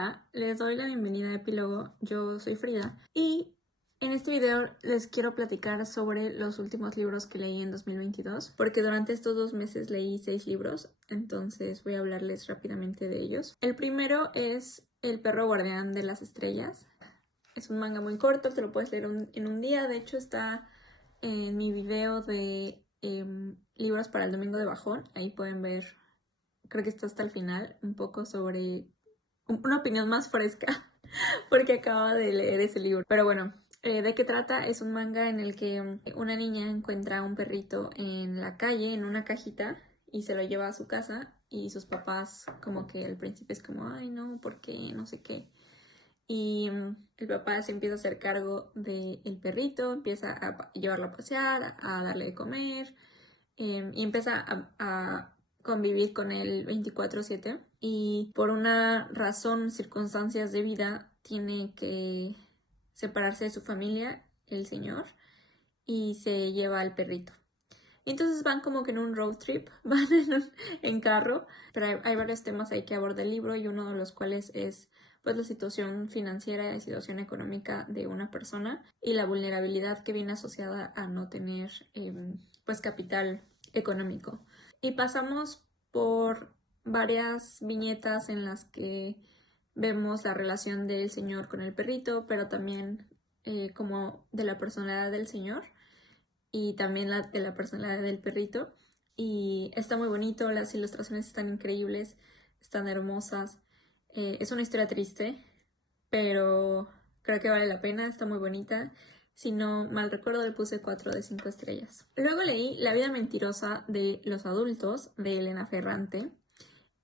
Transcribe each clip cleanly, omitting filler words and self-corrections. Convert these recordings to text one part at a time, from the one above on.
Hola, les doy la bienvenida a Epílogo, yo soy Frida y en este video les quiero platicar sobre los últimos libros que leí en 2022 porque durante estos 2 meses leí 6 libros, entonces voy a hablarles rápidamente de ellos. El primero es El perro guardián de las estrellas. Es un manga muy corto, te lo puedes leer en un día, de hecho está en mi video de libros para el domingo de bajón, ahí pueden ver, creo que está hasta el final, un poco sobre una opinión más fresca porque acaba de leer ese libro. Pero bueno, ¿de qué trata? Es un manga en el que una niña encuentra un perrito en la calle, en una cajita, y se lo lleva a su casa y sus papás como que al principio es como, ay no, ¿por qué? No sé qué. Y el papá se empieza a hacer cargo del perrito, empieza a llevarlo a pasear, a darle de comer, y empieza a convivir con él 24/7 y por una razón, circunstancias de vida, tiene que separarse de su familia, el señor, y se lleva al perrito. Entonces van como que en un road trip, van en carro, pero hay varios temas ahí que aborda el libro y uno de los cuales es pues la situación financiera y situación económica de una persona y la vulnerabilidad que viene asociada a no tener pues capital económico. Y pasamos por varias viñetas en las que vemos la relación del señor con el perrito, pero también como de la personalidad del señor y también de la personalidad del perrito. Y está muy bonito, las ilustraciones están increíbles, están hermosas. Es una historia triste, pero creo que vale la pena, está muy bonita. Si no mal recuerdo, le puse 4 de 5 estrellas. Luego leí La vida mentirosa de los adultos, de Elena Ferrante.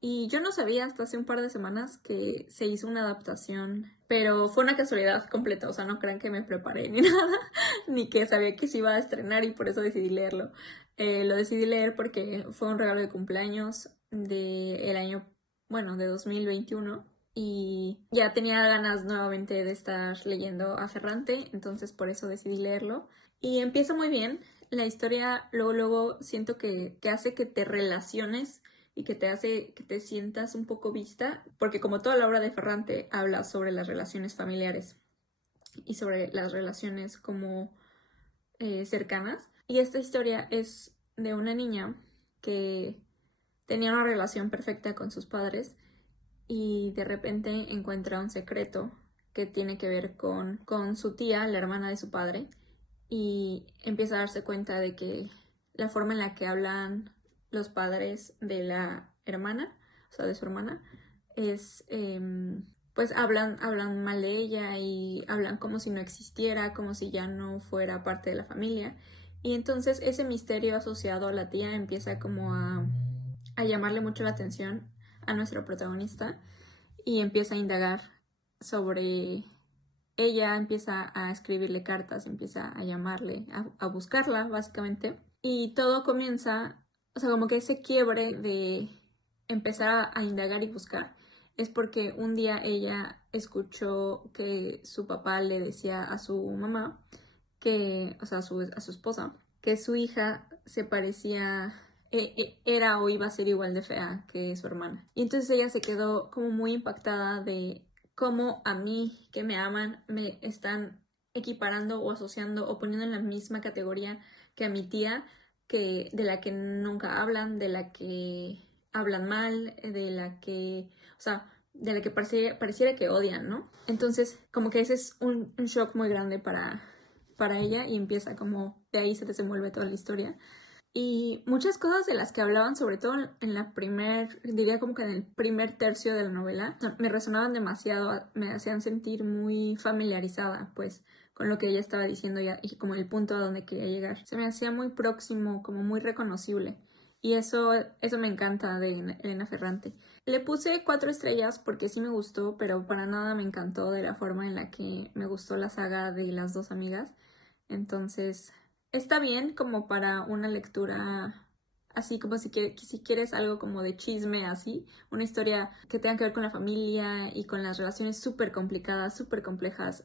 Y yo no sabía hasta hace un par de semanas que se hizo una adaptación, pero fue una casualidad completa, o sea, no crean que me preparé ni nada, ni que sabía que se iba a estrenar y por eso decidí leerlo. Lo decidí leer porque fue un regalo de cumpleaños del año, bueno, de 2021 y ya tenía ganas nuevamente de estar leyendo a Ferrante, entonces por eso decidí leerlo. Y empieza muy bien, la historia luego siento que hace que te relaciones y que te hace que te sientas un poco vista, porque como toda la obra de Ferrante habla sobre las relaciones familiares y sobre las relaciones como cercanas. Y esta historia es de una niña que tenía una relación perfecta con sus padres y de repente encuentra un secreto que tiene que ver con su tía, la hermana de su padre, y empieza a darse cuenta de que la forma en la que hablan los padres de la hermana, o sea, de su hermana, es, pues hablan mal de ella y hablan como si no existiera, como si ya no fuera parte de la familia. Y entonces ese misterio asociado a la tía empieza como a llamarle mucho la atención a nuestro protagonista y empieza a indagar sobre ella, empieza a escribirle cartas, empieza a llamarle, a buscarla básicamente. Y todo comienza, o sea, como que ese quiebre de empezar a indagar y buscar es porque un día ella escuchó que su papá le decía a su mamá que, o sea, a su esposa, que su hija se parecía, era o iba a ser igual de fea que su hermana. Y entonces ella se quedó como muy impactada de cómo a mí, que me aman, me están equiparando o asociando o poniendo en la misma categoría que a mi tía, de la que nunca hablan, de la que hablan mal, de la que, o sea, de la que pareciera que odian, ¿no? Entonces, como que ese es un shock muy grande para ella y empieza como, de ahí se desenvuelve toda la historia. Y muchas cosas de las que hablaban, sobre todo en diría como que en el primer tercio de la novela, me resonaban demasiado, me hacían sentir muy familiarizada, pues, con lo que ella estaba diciendo y como el punto a donde quería llegar. Se me hacía muy próximo, como muy reconocible. Y eso me encanta de Elena Ferrante. Le puse 4 estrellas porque sí me gustó, pero para nada me encantó de la forma en la que me gustó la saga de las 2 amigas. Entonces, está bien como para una lectura así como si quieres algo como de chisme así, una historia que tenga que ver con la familia y con las relaciones súper complicadas, súper complejas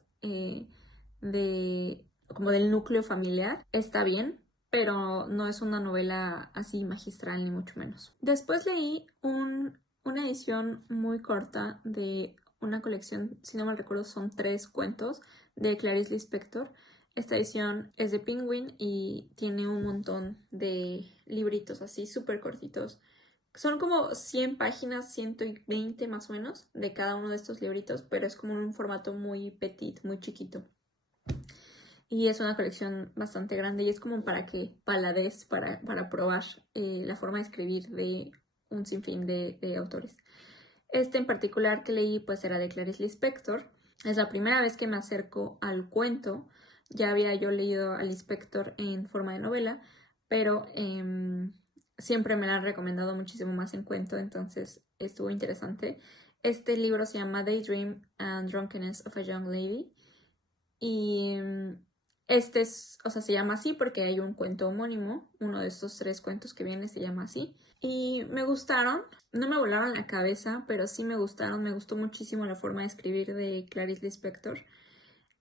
como del núcleo familiar, está bien, pero no es una novela así magistral ni mucho menos. Después leí una edición muy corta de una colección, si no mal recuerdo, son 3 cuentos de Clarice Lispector. Esta edición es de Penguin y tiene un montón de libritos así súper cortitos. Son como 100 páginas, 120 más o menos, de cada uno de estos libritos, pero es como un formato muy petit, muy chiquito. Y es una colección bastante grande y es como para que palades, para probar la forma de escribir de un sinfín de autores. Este en particular que leí pues era de Clarice Lispector. Es la primera vez que me acerco al cuento. Ya había yo leído a Lispector en forma de novela, pero siempre me la han recomendado muchísimo más en cuento, entonces estuvo interesante. Este libro se llama Daydream and Drunkenness of a Young Lady y este es, o sea, se llama así porque hay un cuento homónimo, uno de estos 3 cuentos que viene se llama así. Y me gustaron, no me volaron la cabeza, pero sí me gustaron, me gustó muchísimo la forma de escribir de Clarice Lispector.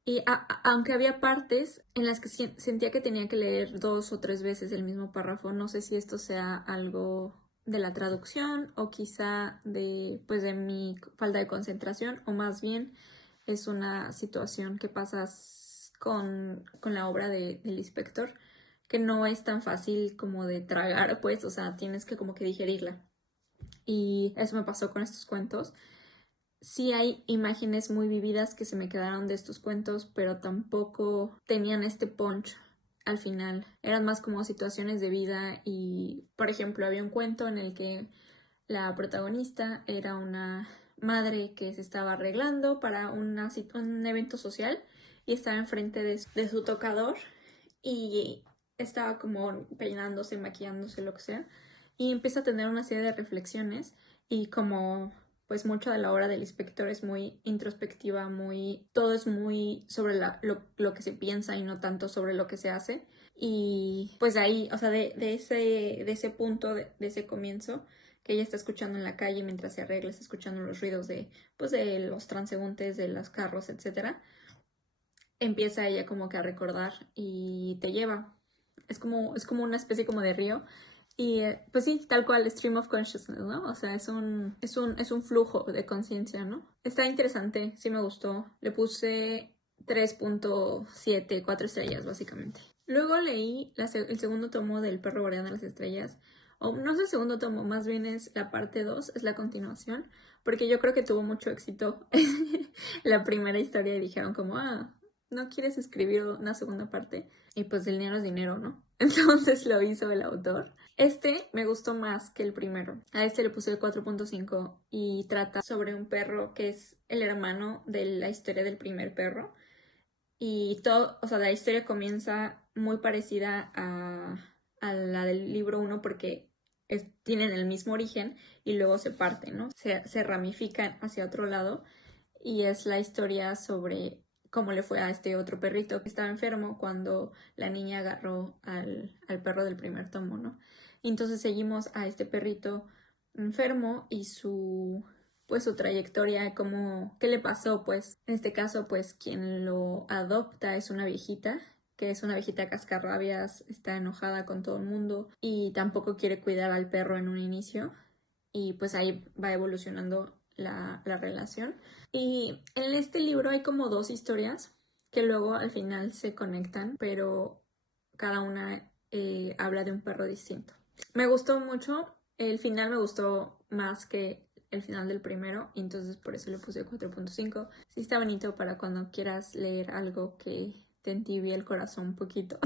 Y aunque había partes en las que sentía que tenía que leer 2 o 3 veces el mismo párrafo, no sé si esto sea algo de la traducción o quizá pues de mi falta de concentración, o más bien es una situación que pasa con la obra del inspector, que no es tan fácil como de tragar, pues, o sea, tienes que como que digerirla. Y eso me pasó con estos cuentos. Sí hay imágenes muy vividas que se me quedaron de estos cuentos, pero tampoco tenían este punch al final. Eran más como situaciones de vida y, por ejemplo, había un cuento en el que la protagonista era una madre que se estaba arreglando para un evento social y estaba enfrente de su tocador y estaba como peinándose, maquillándose, lo que sea, y empieza a tener una serie de reflexiones y como pues mucho de la obra del inspector es muy introspectiva, todo es muy sobre lo que se piensa y no tanto sobre lo que se hace. Y pues ahí, o sea, de ese punto, de ese comienzo, que ella está escuchando en la calle mientras se arregla, está escuchando los ruidos pues de los transeúntes, de los carros, etcétera, empieza ella como que a recordar y te lleva. Es como una especie como de río. Y pues sí, tal cual, stream of consciousness, ¿no? O sea, es un flujo de conciencia, ¿no? Está interesante, sí me gustó. Le puse 3.7, 4 estrellas, básicamente. Luego leí el segundo tomo del Perro Guardián de las Estrellas. O no es el segundo tomo, más bien es la parte 2, es la continuación. Porque yo creo que tuvo mucho éxito la primera historia y dijeron como, ¿no quieres escribir una segunda parte? Y pues el dinero es dinero, ¿no? Entonces lo hizo el autor. Este me gustó más que el primero. A este le puse el 4.5 y trata sobre un perro que es el hermano de la historia del primer perro. Y todo, o sea, la historia comienza muy parecida a la del libro 1 porque tienen el mismo origen y luego se parten, ¿no? Se ramifican hacia otro lado y es la historia sobre cómo le fue a este otro perrito que estaba enfermo cuando la niña agarró al perro del primer tomo, ¿no? Y entonces seguimos a este perrito enfermo y su trayectoria, como qué le pasó, pues en este caso pues quien lo adopta es una viejita, que es una viejita cascarrabias, está enojada con todo el mundo y tampoco quiere cuidar al perro en un inicio y pues ahí va evolucionando la relación. Y en este libro hay como 2 historias que luego al final se conectan, pero cada una habla de un perro distinto. Me gustó mucho, el final me gustó más que el final del primero, entonces por eso le puse 4.5. Sí está bonito para cuando quieras leer algo que te entibie el corazón un poquito.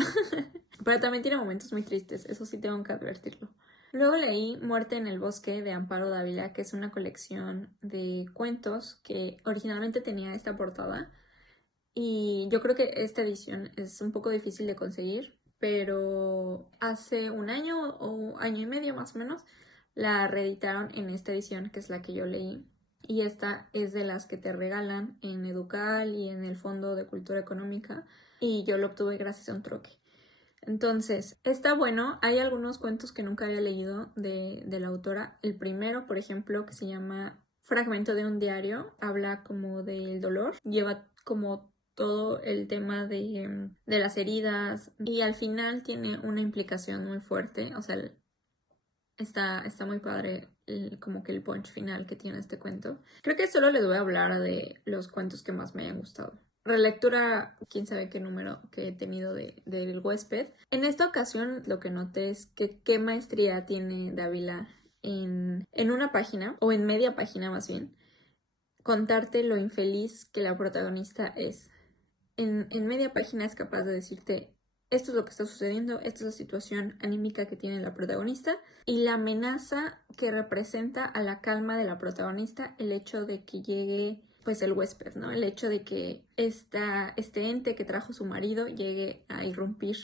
Pero también tiene momentos muy tristes, eso sí tengo que advertirlo. Luego leí Muerte en el Bosque de Amparo Dávila, que es una colección de cuentos que originalmente tenía esta portada. Y yo creo que esta edición es un poco difícil de conseguir, pero hace un año o año y medio más o menos la reeditaron en esta edición, que es la que yo leí. Y esta es de las que te regalan en Educal y en el Fondo de Cultura Económica. Y yo lo obtuve gracias a un troque. Entonces, está bueno. Hay algunos cuentos que nunca había leído de la autora. El primero, por ejemplo, que se llama Fragmento de un diario, habla como del dolor. Lleva como todo el tema de las heridas y al final tiene una implicación muy fuerte. O sea, está muy padre como que el punch final que tiene este cuento. Creo que solo les voy a hablar de los cuentos que más me hayan gustado. Relectura, quién sabe qué número que he tenido del huésped. En esta ocasión lo que noté es que qué maestría tiene Dávila en una página, o en media página más bien, contarte lo infeliz que la protagonista es. En media página es capaz de decirte, esto es lo que está sucediendo, esta es la situación anímica que tiene la protagonista y la amenaza que representa a la calma de la protagonista el hecho de que llegue pues el huésped, ¿no? El hecho de que este ente que trajo su marido llegue a irrumpir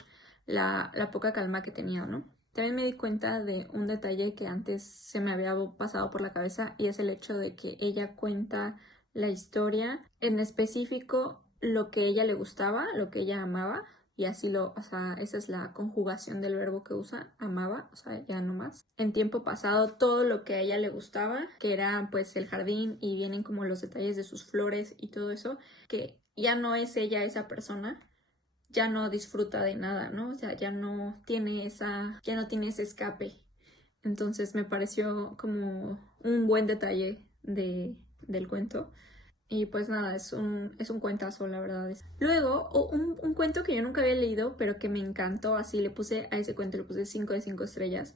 la poca calma que tenía, ¿no? También me di cuenta de un detalle que antes se me había pasado por la cabeza y es el hecho de que ella cuenta la historia, en específico lo que ella le gustaba, lo que ella amaba, y así o sea, esa es la conjugación del verbo que usa, amaba, o sea, ya no más. En tiempo pasado, todo lo que a ella le gustaba, que era pues el jardín y vienen como los detalles de sus flores y todo eso, que ya no es ella esa persona, ya no disfruta de nada, ¿no? O sea, ya no tiene ese escape. Entonces me pareció como un buen detalle del cuento. Y pues nada, es un cuentazo, la verdad. Luego, un cuento que yo nunca había leído, pero que me encantó, así le puse a ese cuento, le puse 5 de 5 estrellas,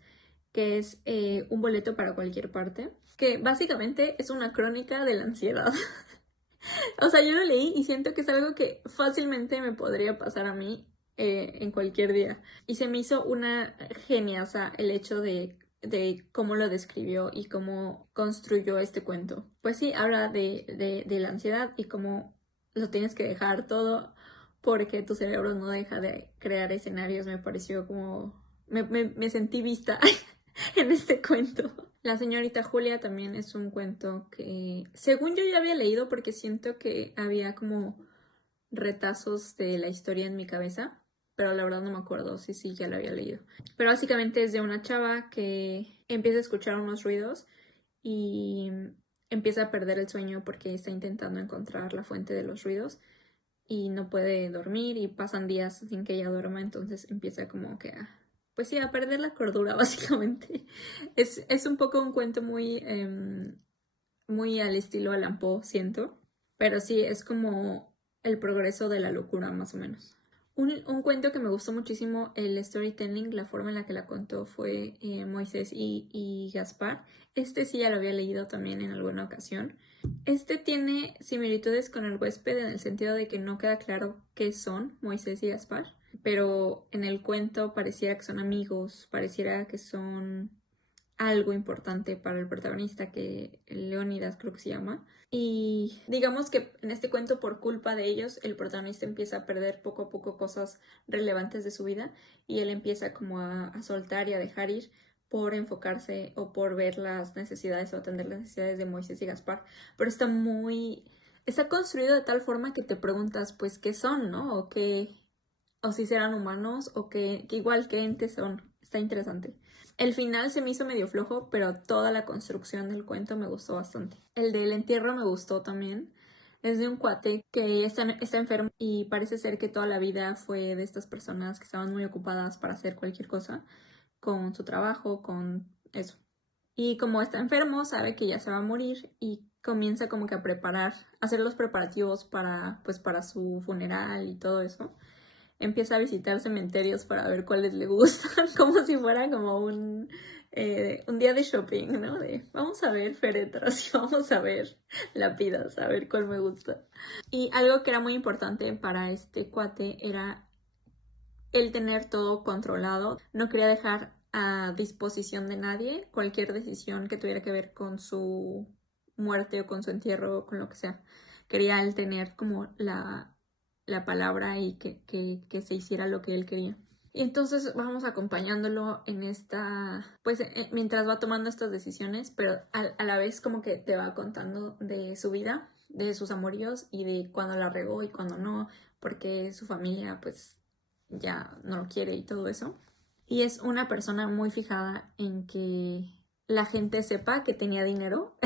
que es Un boleto para cualquier parte, que básicamente es una crónica de la ansiedad. O sea, yo lo leí y siento que es algo que fácilmente me podría pasar a mí en cualquier día. Y se me hizo una geniaza el hecho de cómo lo describió y cómo construyó este cuento. Pues sí, habla de la ansiedad y cómo lo tienes que dejar todo porque tu cerebro no deja de crear escenarios. Me pareció como... me sentí vista en este cuento. La señorita Julia también es un cuento que, según yo ya había leído, porque siento que había como retazos de la historia en mi cabeza, pero la verdad no me acuerdo si sí ya lo había leído. Pero básicamente es de una chava que empieza a escuchar unos ruidos y empieza a perder el sueño porque está intentando encontrar la fuente de los ruidos y no puede dormir y pasan días sin que ella duerma, entonces empieza como que pues sí, a perder la cordura básicamente. Es un poco un cuento muy al estilo Allan Poe, siento, pero sí, es como el progreso de la locura más o menos. Un cuento que me gustó muchísimo, el storytelling, la forma en la que la contó fue Moisés y Gaspar. Este sí ya lo había leído también en alguna ocasión. Este tiene similitudes con el huésped en el sentido de que no queda claro qué son Moisés y Gaspar, pero en el cuento pareciera que son amigos, pareciera que son algo importante para el protagonista, que Leónidas creo que se llama. Y digamos que en este cuento, por culpa de ellos, el protagonista empieza a perder poco a poco cosas relevantes de su vida y él empieza como a soltar y a dejar ir por enfocarse o por ver las necesidades o atender las necesidades de Moisés y Gaspar. Pero está construido de tal forma que te preguntas, pues, ¿qué son, no? O si serán humanos o que igual que entes son. Está interesante. El final se me hizo medio flojo, pero toda la construcción del cuento me gustó bastante. El del entierro me gustó también. Es de un cuate que está enfermo y parece ser que toda la vida fue de estas personas que estaban muy ocupadas para hacer cualquier cosa con su trabajo, con eso. Y como está enfermo, sabe que ya se va a morir y comienza como que a hacer los preparativos para su funeral y todo eso. Empieza a visitar cementerios para ver cuáles le gustan, como si fuera como un día de shopping, ¿no? Vamos a ver féretros y vamos a ver lápidas, a ver cuál me gusta. Y algo que era muy importante para este cuate era el tener todo controlado. No quería dejar a disposición de nadie cualquier decisión que tuviera que ver con su muerte o con su entierro o con lo que sea. Quería él tener como la palabra y que se hiciera lo que él quería. Y entonces vamos acompañándolo en pues mientras va tomando estas decisiones, pero a la vez como que te va contando de su vida, de sus amoríos y de cuándo la regó y cuándo no, porque su familia pues ya no lo quiere y todo eso. Y es una persona muy fijada en que la gente sepa que tenía dinero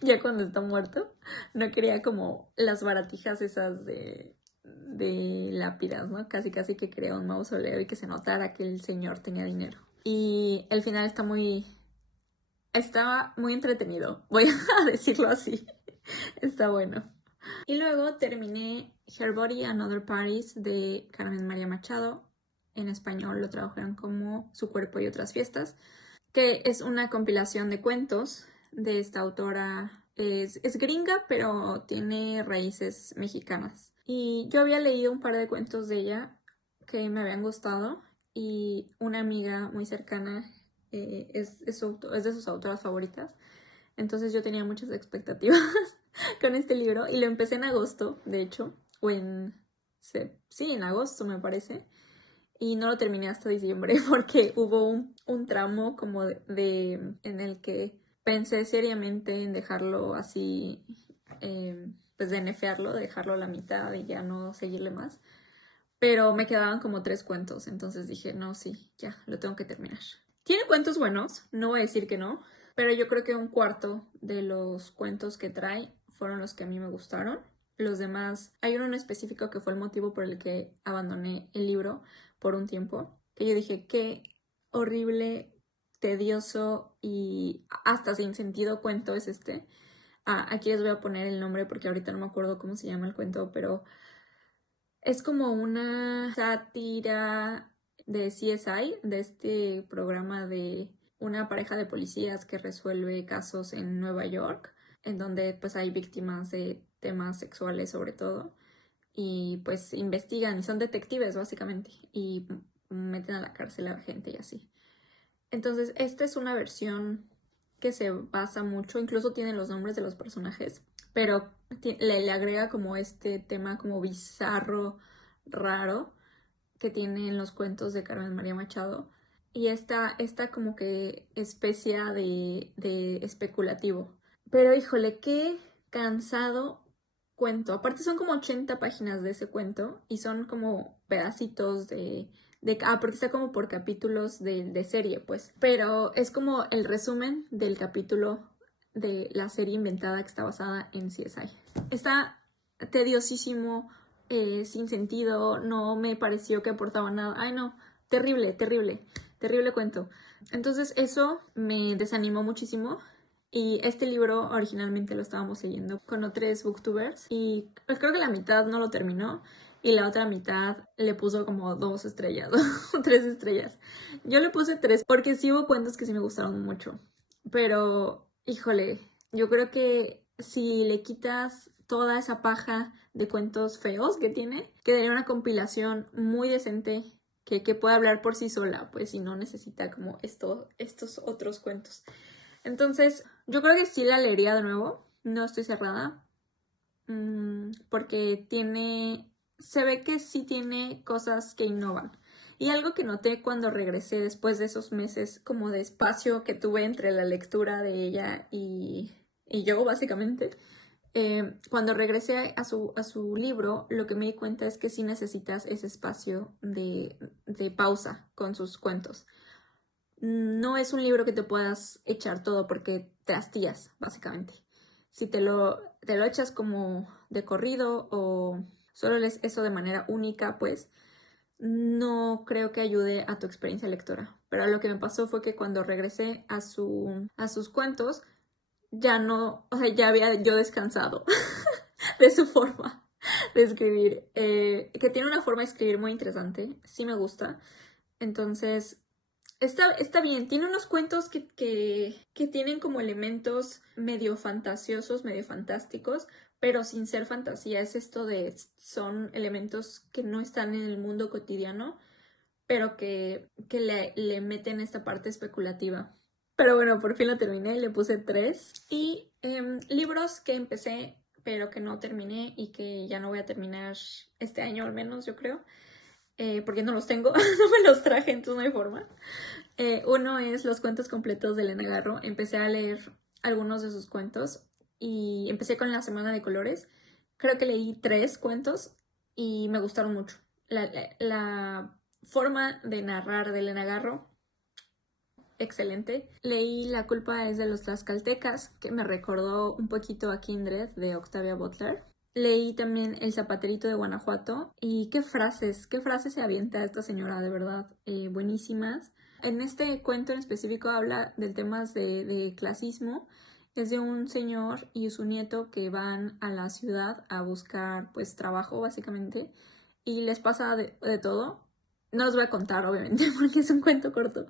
ya cuando está muerto. No quería como las baratijas esas de lápidas, ¿no? Casi casi que quería un mausoleo y que se notara que el señor tenía dinero. Y el final está muy estaba muy entretenido, voy a decirlo así. Está bueno. Y luego terminé Her Body and Other Parties de Carmen María Machado. En español lo tradujeron como Su cuerpo y otras fiestas, que es una compilación de cuentos de esta autora. Es gringa, pero tiene raíces mexicanas. Y yo había leído un par de cuentos de ella que me habían gustado, y una amiga muy cercana es de sus autoras favoritas. Entonces yo tenía muchas expectativas con este libro y lo empecé en agosto, de hecho, o en agosto me parece, y no lo terminé hasta diciembre porque hubo un tramo como en el que pensé seriamente en dejarlo así, pues de nefearlo, de dejarlo a la mitad y ya no seguirle más. Pero me quedaban como 3 cuentos, entonces dije, no, sí, ya, lo tengo que terminar. Tiene cuentos buenos, no voy a decir que no, pero yo creo que un cuarto de los cuentos que trae fueron los que a mí me gustaron. Los demás, hay uno en específico que fue el motivo por el que abandoné el libro por un tiempo, que yo dije, qué horrible, tedioso y hasta sin sentido cuento es este. Aquí les voy a poner el nombre porque ahorita no me acuerdo cómo se llama el cuento, pero es como una sátira de CSI, de este programa de una pareja de policías que resuelve casos en Nueva York, en donde pues hay víctimas de temas sexuales sobre todo, y pues investigan, y son detectives básicamente, y meten a la cárcel a la gente y así. Entonces, esta es una versión que se basa mucho, incluso tiene los nombres de los personajes, pero le agrega como este tema como bizarro, raro, que tiene en los cuentos de Carmen María Machado. Y esta como que especie de especulativo. Pero híjole, qué cansado cuento. Aparte son como 80 páginas de ese cuento y son como pedacitos porque está como por capítulos de serie, pues. Pero es como el resumen del capítulo de la serie inventada que está basada en CSI. Está tediosísimo, sin sentido, no me pareció que aportaba nada. Ay, no, terrible, terrible, terrible cuento. Entonces eso me desanimó muchísimo. Y este libro originalmente lo estábamos leyendo con otros booktubers y pues creo que la mitad no lo terminó y la otra mitad le puso como 2 estrellas o 3 estrellas. Yo le puse 3 porque sí hubo cuentos que sí me gustaron mucho, pero híjole, yo creo que si le quitas toda esa paja de cuentos feos que tiene, quedaría una compilación muy decente que puede hablar por sí sola, pues si no necesita como estos otros cuentos. Entonces, yo creo que sí la leería de nuevo. No estoy cerrada. Porque se ve que sí tiene cosas que innovan. Y algo que noté cuando regresé después de esos meses como de espacio que tuve entre la lectura de ella y yo, básicamente. Cuando regresé a su libro, lo que me di cuenta es que sí necesitas ese espacio de pausa con sus cuentos. No es un libro que te puedas echar todo porque te hastías, básicamente. Si te lo echas como de corrido o solo lees eso de manera única, pues no creo que ayude a tu experiencia lectora. Pero lo que me pasó fue que cuando regresé a sus cuentos, ya no, o sea, ya había yo descansado de su forma de escribir, que tiene una forma de escribir muy interesante, sí me gusta. Entonces, está bien, tiene unos cuentos que tienen como elementos medio fantasiosos, medio fantásticos, pero sin ser fantasía. Es esto son elementos que no están en el mundo cotidiano, pero que le meten esta parte especulativa. Pero bueno, por fin lo terminé, le puse 3. Y libros que empecé, pero que no terminé y que ya no voy a terminar este año al menos, yo creo. Porque no los tengo, no me los traje, entonces no hay forma. Uno es Los cuentos completos de Elena Garro. Empecé a leer algunos de sus cuentos y empecé con La Semana de Colores. Creo que leí 3 cuentos y me gustaron mucho. La forma de narrar de Elena Garro, excelente. Leí La culpa es de los tlaxcaltecas, que me recordó un poquito a Kindred de Octavia Butler. Leí también El zapaterito de Guanajuato y qué frases se avienta esta señora, de verdad, buenísimas. en este cuento en específico habla del temas de clasismo. Es de un señor y su nieto que van a la ciudad a buscar pues trabajo básicamente y les pasa de todo. No los voy a contar obviamente porque es un cuento corto,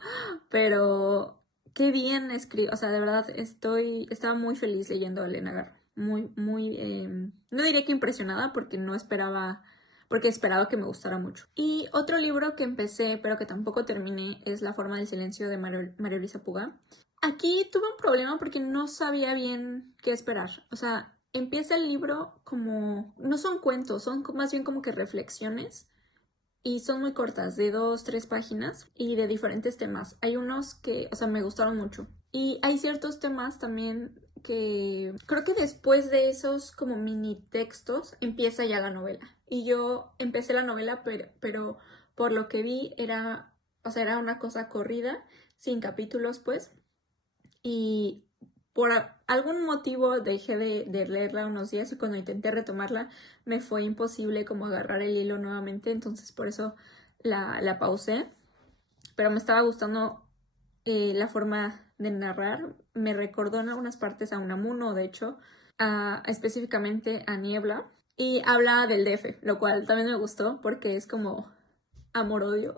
pero qué bien escribe, o sea, de verdad estaba muy feliz leyendo a Elena Garro. No diría que impresionada porque no esperaba, porque esperaba que me gustara mucho. Y otro libro que empecé, pero que tampoco terminé, es La forma del silencio de María Luisa Puga. Aquí tuve un problema porque no sabía bien qué esperar. O sea, empieza el libro como, no son cuentos, son más bien como que reflexiones. Y son muy cortas, de 2, 3 páginas y de diferentes temas. Hay unos que, o sea, me gustaron mucho. Y hay ciertos temas también que creo que después de esos como mini textos empieza ya la novela. Y yo empecé la novela, pero por lo que vi era, o sea, era una cosa corrida, sin capítulos pues. Y por algún motivo dejé de leerla unos días y cuando intenté retomarla me fue imposible como agarrar el hilo nuevamente, entonces por eso la pausé. Pero me estaba gustando la forma de narrar. Me recordó en algunas partes a Unamuno, de hecho, específicamente a Niebla. Y habla del DF, lo cual también me gustó porque es como amor-odio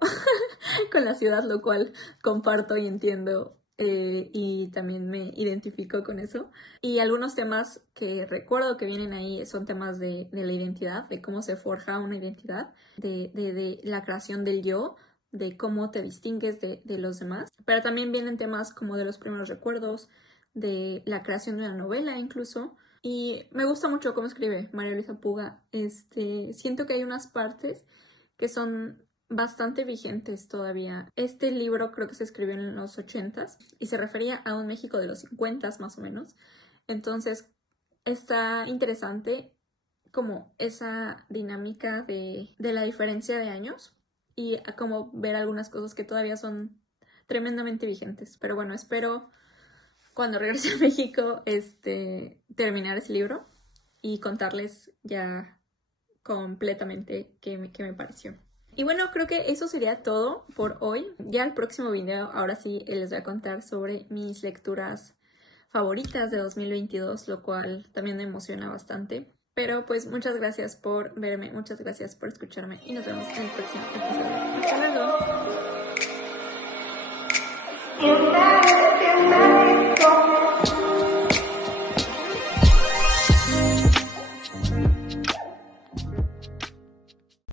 con la ciudad, lo cual comparto y entiendo y también me identifico con eso. Y algunos temas que recuerdo que vienen ahí son temas de la identidad, de cómo se forja una identidad, de la creación del yo, de cómo te distingues de los demás. Pero también vienen temas como de los primeros recuerdos, de la creación de una novela incluso. Y me gusta mucho cómo escribe María Luisa Puga. Siento que hay unas partes que son bastante vigentes todavía. Este libro creo que se escribió en los 80s y se refería a un México de los 50s más o menos. Entonces está interesante como esa dinámica de la diferencia de años y a como ver algunas cosas que todavía son tremendamente vigentes. Pero bueno, espero cuando regrese a México terminar ese libro y contarles ya completamente qué me pareció. Y bueno, creo que eso sería todo por hoy. Ya el próximo video, ahora sí, les voy a contar sobre mis lecturas favoritas de 2022, lo cual también me emociona bastante. Pero pues muchas gracias por verme, muchas gracias por escucharme y nos vemos en el próximo episodio. ¡Hasta luego!